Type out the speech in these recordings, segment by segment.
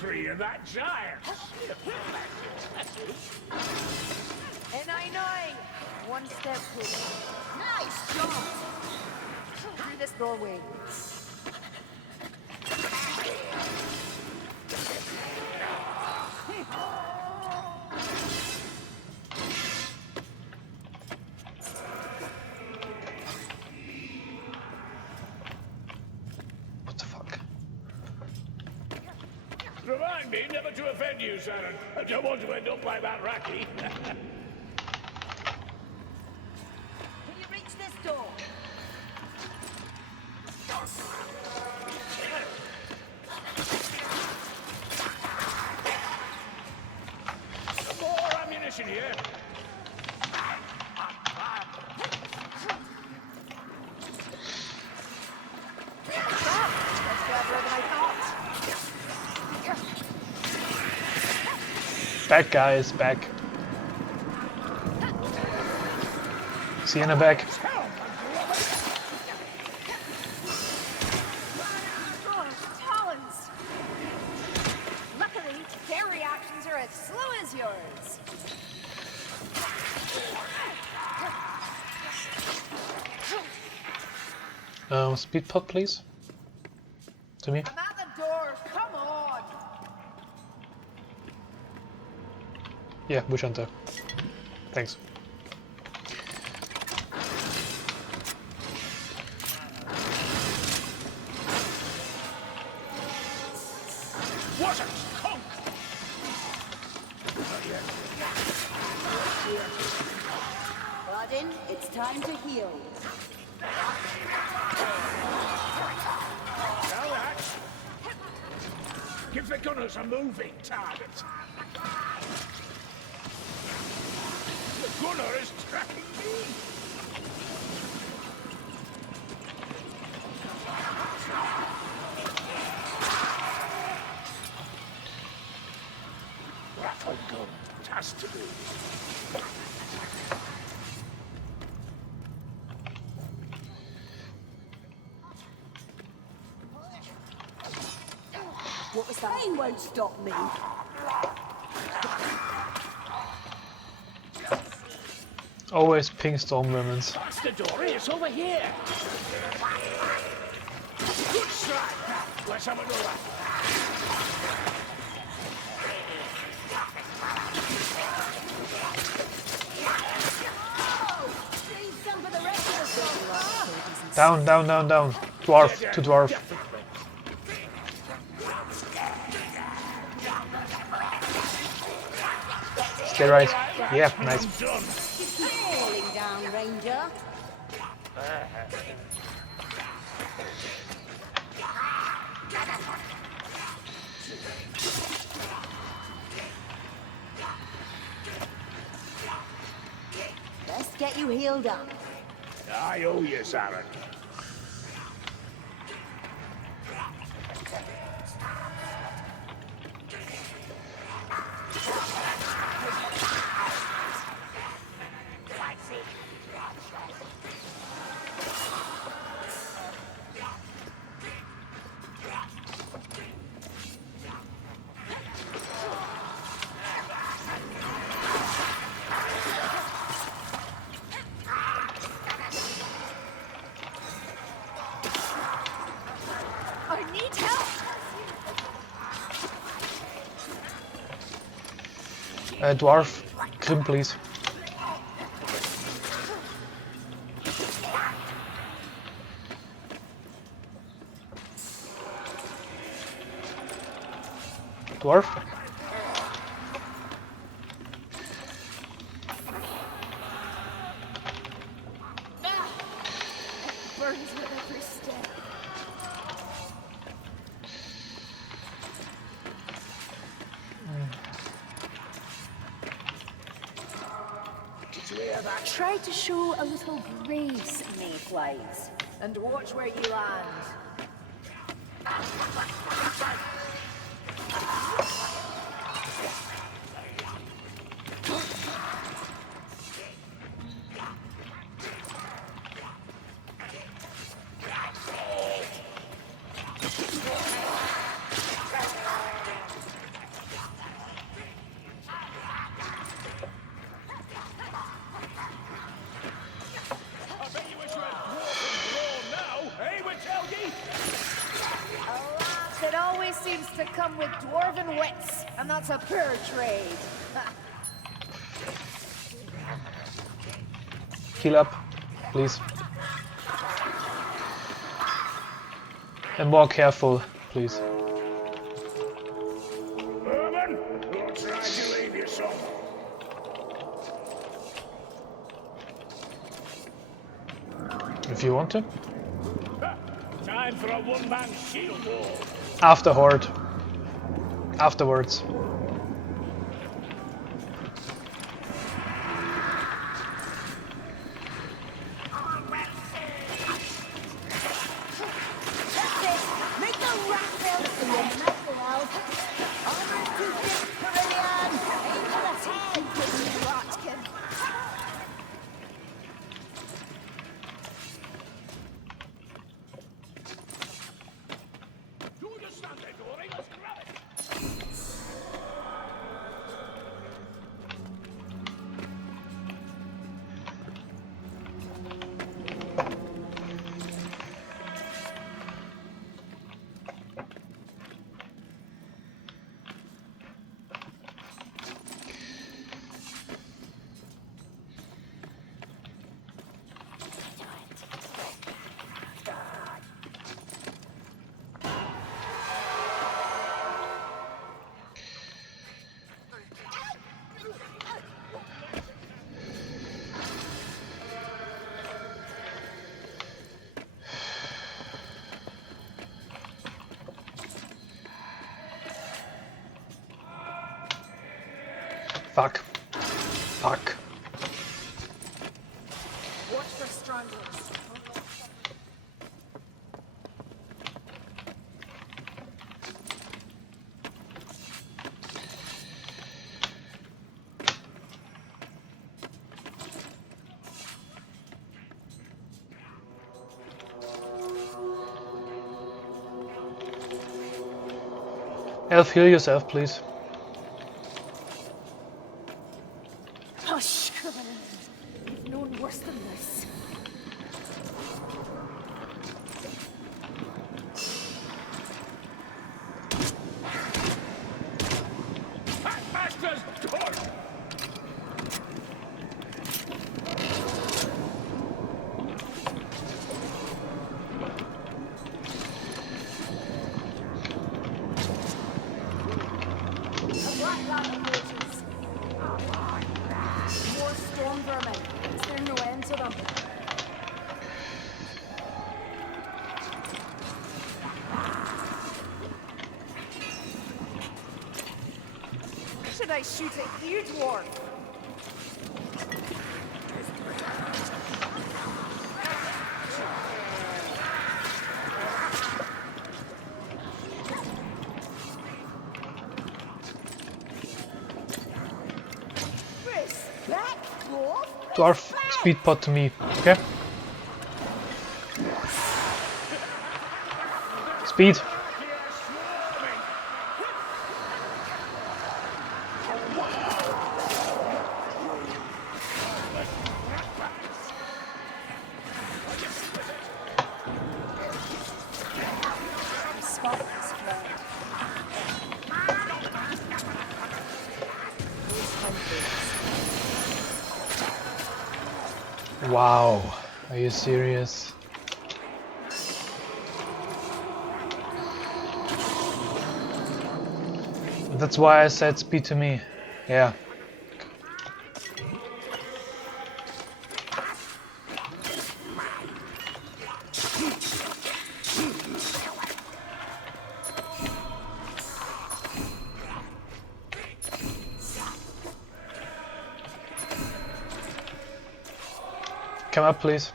tree and that giant. And I know. One step closer. Nice job. Through this doorway. What the fuck? Remind me never to offend you, Saren. I don't want to end up like that Raki. Can you reach this door? More ammunition here. Back, guys, back. Sienna back. Oh, talons! Luckily, their reactions are as slow as yours. Speed pot, please. To me. I'm at the door, come on! Yeah, Bush Hunter. Thanks. What a skunk! Arden, it's time to heal. Now that. Give the gunners a moving target. The gunner is tracking me. Rattle gun. It has to be. What was that? Pain won't stop me. Always ping storm remnants. That's the door. It's over here. Good strike. Let's have another. Save some for the rest of us. Down, down, down, down. Dwarf, to dwarf. Stay right. Yeah, nice. Done. Falling down, Ranger. Let's get you healed up. I owe you, Saren. I need help! Dwarf, Grim, please. Dwarf. Burns with every step. Did you hear that? Try to show a little grace, Mayflies, and watch where you land. come with dwarven wits, and that's a poor trade. Heal up, please. And more careful, please. Urban, we'll try to leave you some. If you want to. Time for a one-man shield wall. After Horde. Afterwards. That's it. Make the rat belt for your mackerel. Armor to fit, Perillion. Aim for the head, Disney Rotkin. You understand that, Dory? Let's grab it. Fuck. Fuck. Watch for stranglers. Elf, heal yourself, please. Hush, Covenant. No one worse than this. Packmasters, good! A black rat approaches. More storm vermin. Is there no end to them? Should I shoot at you, dwarf? Respect, dwarf. Dwarf, speed pot to me, okay? Speed. Spotless blood. Wow. Are you serious? That's why I said speed to me. Yeah. Come up, please.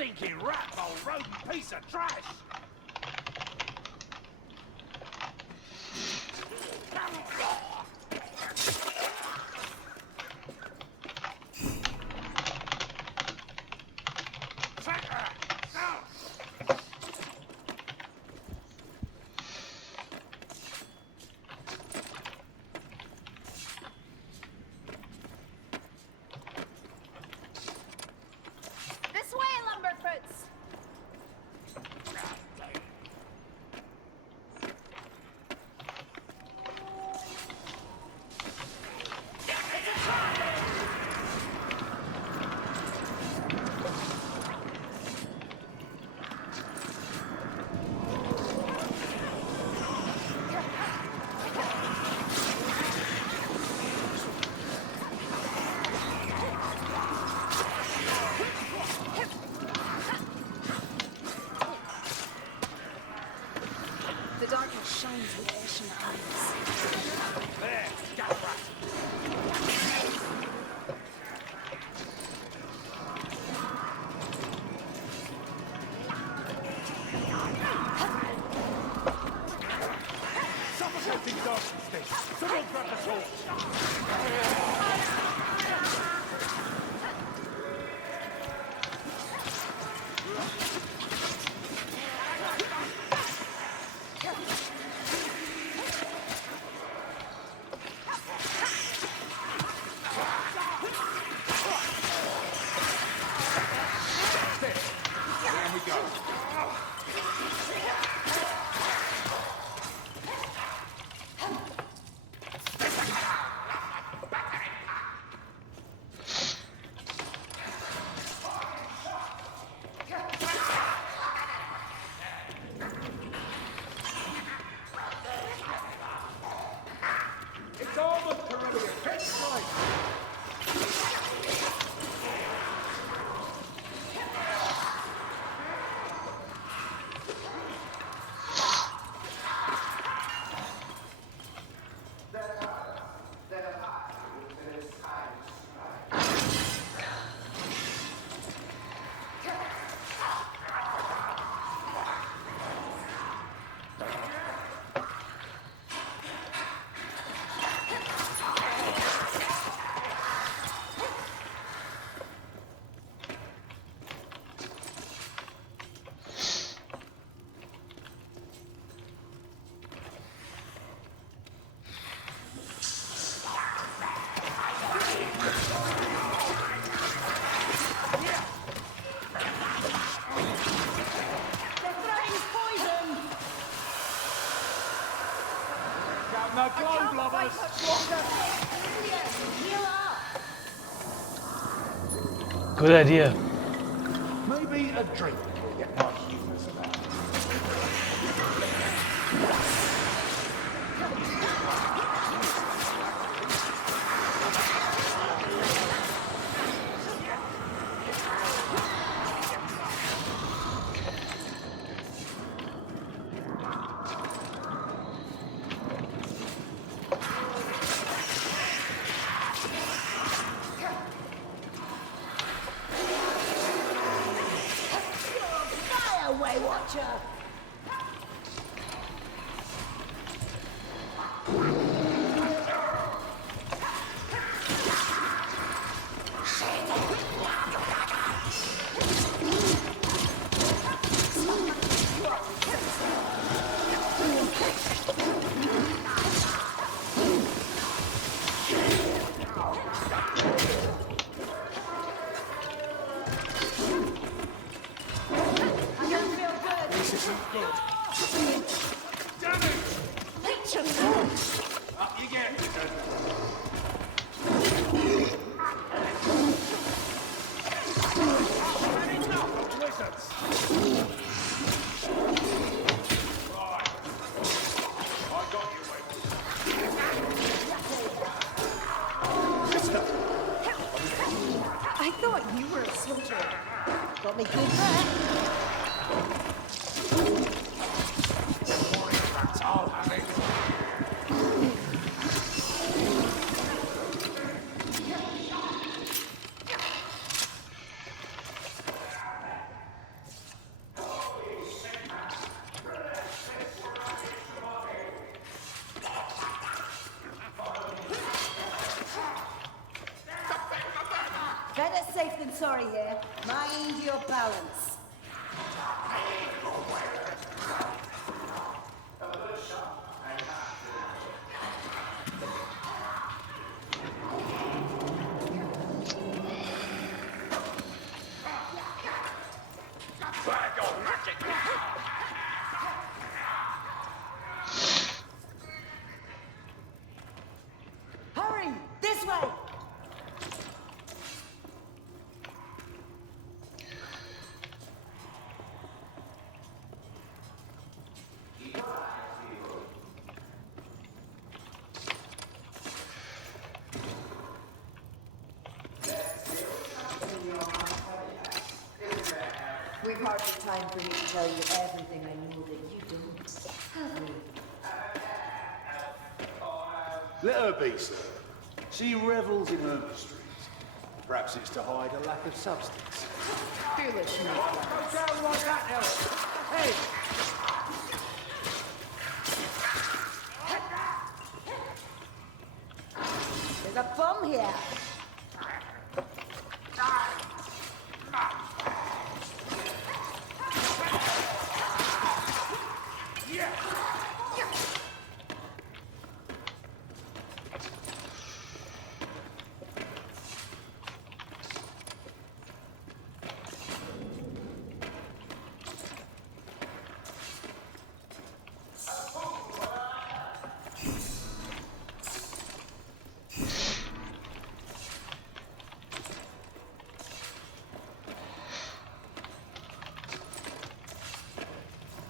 stinking rat hole, rodent piece of trash! This way, Lumberfoots! The darkness shines with ashen eyes. There, got rat. Suffocating darkness then. Someone grab the torch. Here we go. It's almost Caribbean. Catch right. Got no glow blubbers. Heal up! Good idea. Maybe a drink will get my humours about. Fire, Way Watcher! This isn't good. Damn it! Leech and wolves! Up you get. Had enough of wizards. Right. I got you, Sister. I thought you were a soldier. Got me good there. Rats, I'll have it. sorry here. Mind your balance. Bag of magic. Hurry! This way! We've hardly time for me to tell you everything I know that you don't, have we? Let her be, sir. She revels in her mysteries. Perhaps it's to hide a lack of substance. Foolish me. Go down like that, Elf. Hey! There's a bomb here.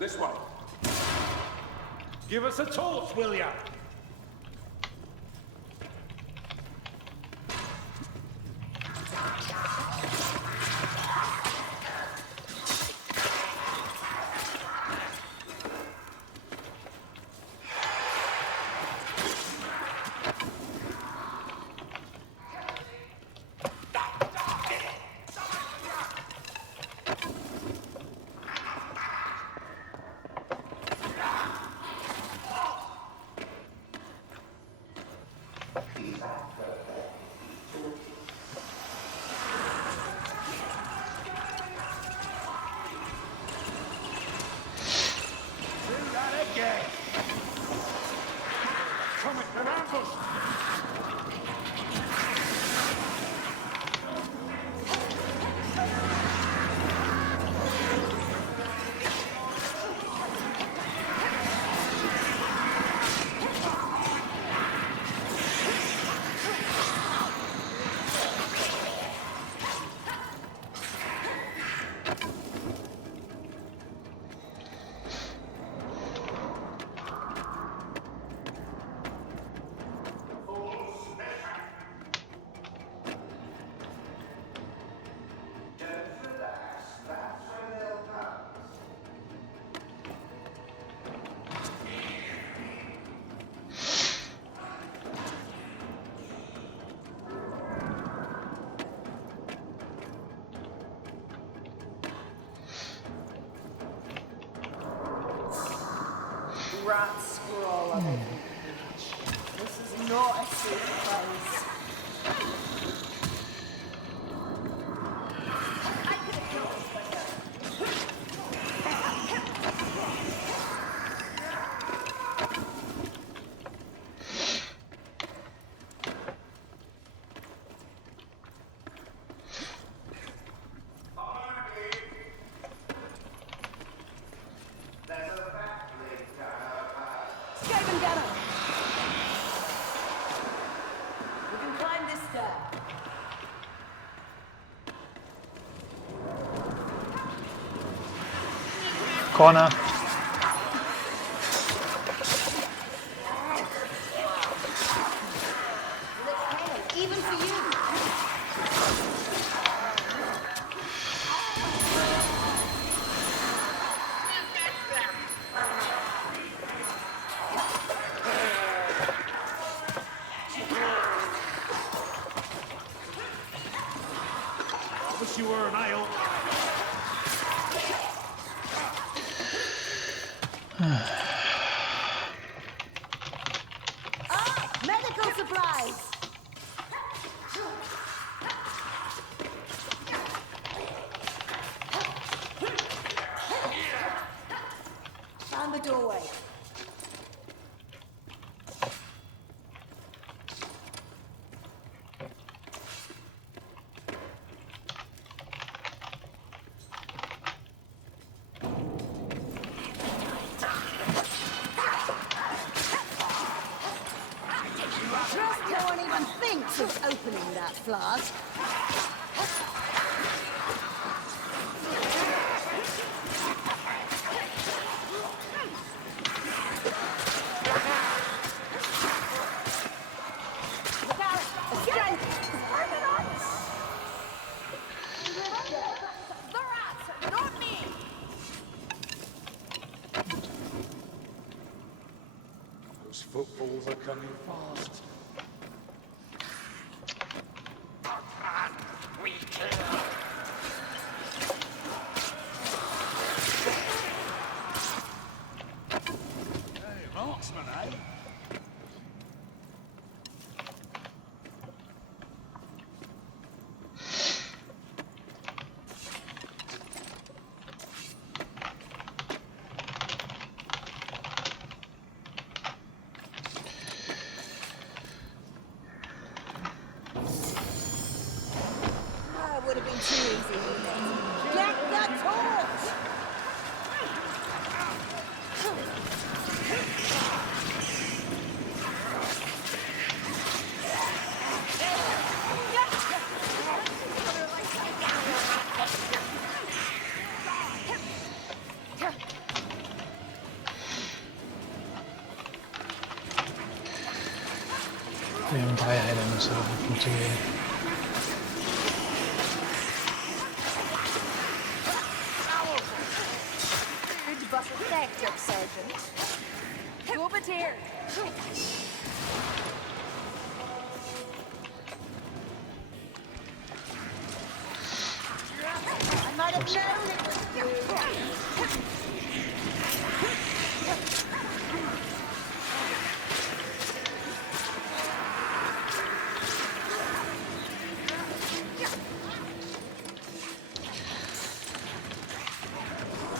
This way. Give us a torch, will ya? Coming, they're ambushed! Rats sprawl on it. This is not a safe place. I could have killed this window. Skaven, get him! We can climb this stair. Corner. Hey, even for you. I wish you were an ale. Medical supplies! Man the doorway. Trust no one even thinks of opening that flask. Look out! A strength! The rats, not me! Those footfalls are coming fast. Hey, marksman, eh? That would have been too easy, wouldn't it? Get the torch! Wir haben 3 Heiler, muss ja funktionieren. Good but effective, Sergeant. Go but here. I might have known it was you.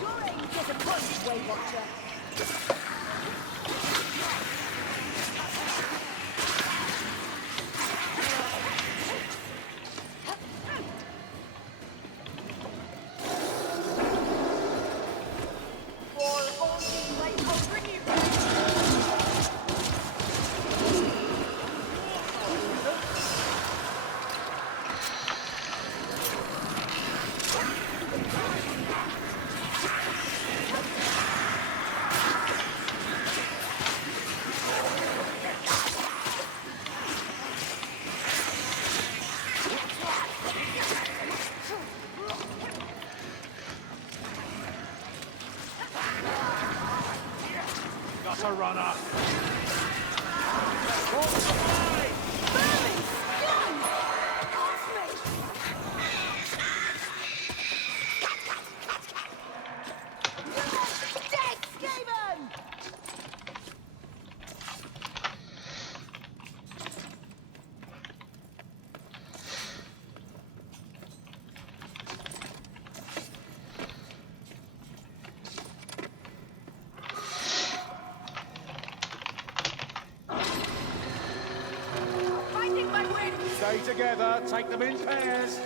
Your aim disappoints, Weight Watcher. Got a runner. Dead, Skaven! Finding my way. Stay together, take them in pairs.